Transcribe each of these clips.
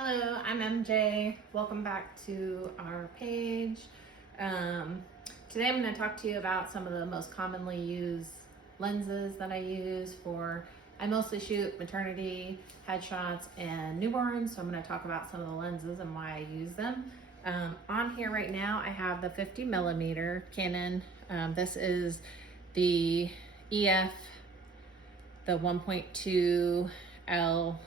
Hello, I'm MJ. Welcome back to our page. Today I'm going to talk to you about some of the most commonly used lenses that I use for, I mostly shoot maternity, headshots, and newborns, so I'm going to talk about some of the lenses and why I use them. On here right now I have the 50mm Canon. This is the EF, the 1.2 L.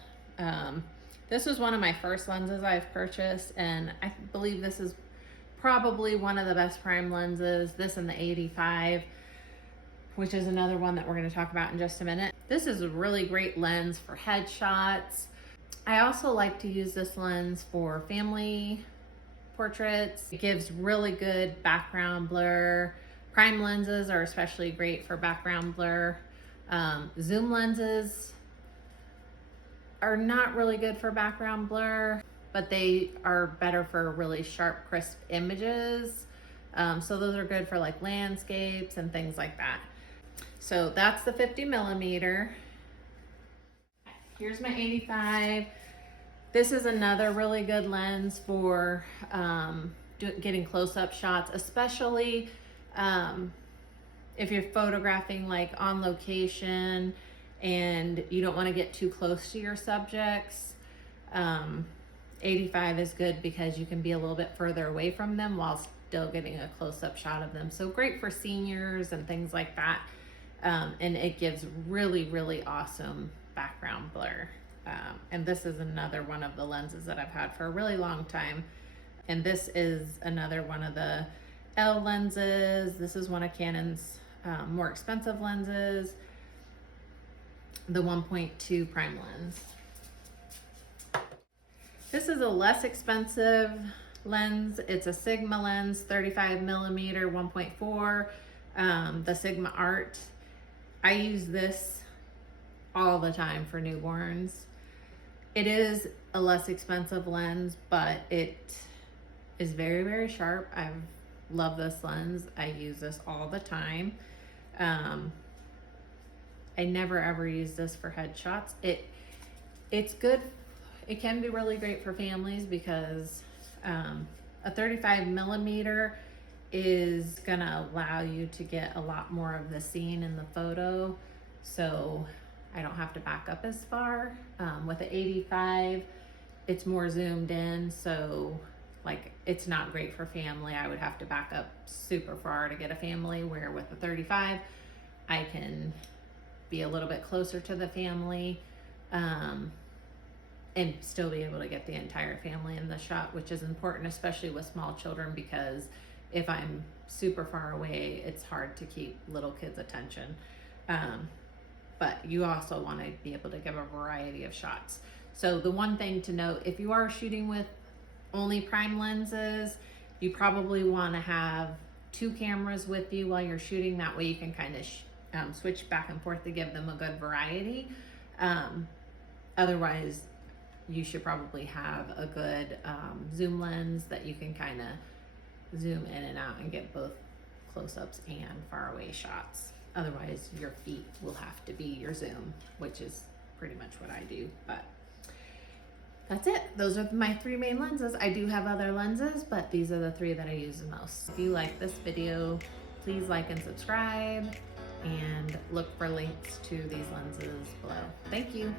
This was one of my first lenses I've purchased, and I believe this is probably one of the best prime lenses. This and the 85, which is another one that we're going to talk about in just a minute. This is a really great lens for headshots. I also like to use this lens for family portraits. It gives really good background blur. Prime lenses are especially great for background blur. Zoom lenses are not really good for background blur, but they are better for really sharp, crisp images. So those are good for like landscapes and things like that. So that's the 50mm. Here's my 85. This is another really good lens for getting close-up shots, especially if you're photographing like on location and you don't want to get too close to your subjects. 85 is good because you can be a little bit further away from them while still getting a close-up shot of them. So great for seniors and things like that. And it gives really, really awesome background blur. And this is another one of the lenses that I've had for a really long time. And this is another one of the L lenses. This is one of Canon's more expensive lenses, the 1.2 prime lens. This is a less expensive lens. It's a Sigma lens, 35mm 1.4, the Sigma Art. I use this all the time for newborns. It is a less expensive lens, but it is very, very sharp. I love this lens. I use this all the time. I never ever use this for headshots. It's good. It can be really great for families because a 35mm is gonna allow you to get a lot more of the scene in the photo, so I don't have to back up as far. With the 85, it's more zoomed in, so like it's not great for family. I would have to back up super far to get a family, where with the 35, I can be a little bit closer to the family and still be able to get the entire family in the shot, which is important, especially with small children, because if I'm super far away, it's hard to keep little kids' attention. But you also want to be able to give a variety of shots. So the one thing to note, if you are shooting with only prime lenses, you probably want to have two cameras with you while you're shooting. That way you can kind of switch back and forth to give them a good variety. Otherwise, you should probably have a good zoom lens that you can kind of zoom in and out and get both close-ups and far away shots. Otherwise, your feet will have to be your zoom, which is pretty much what I do. But that's it. Those are my three main lenses. I do have other lenses, but these are the three that I use the most. If you like this video, please like and subscribe, and look for links to these lenses below. Thank you.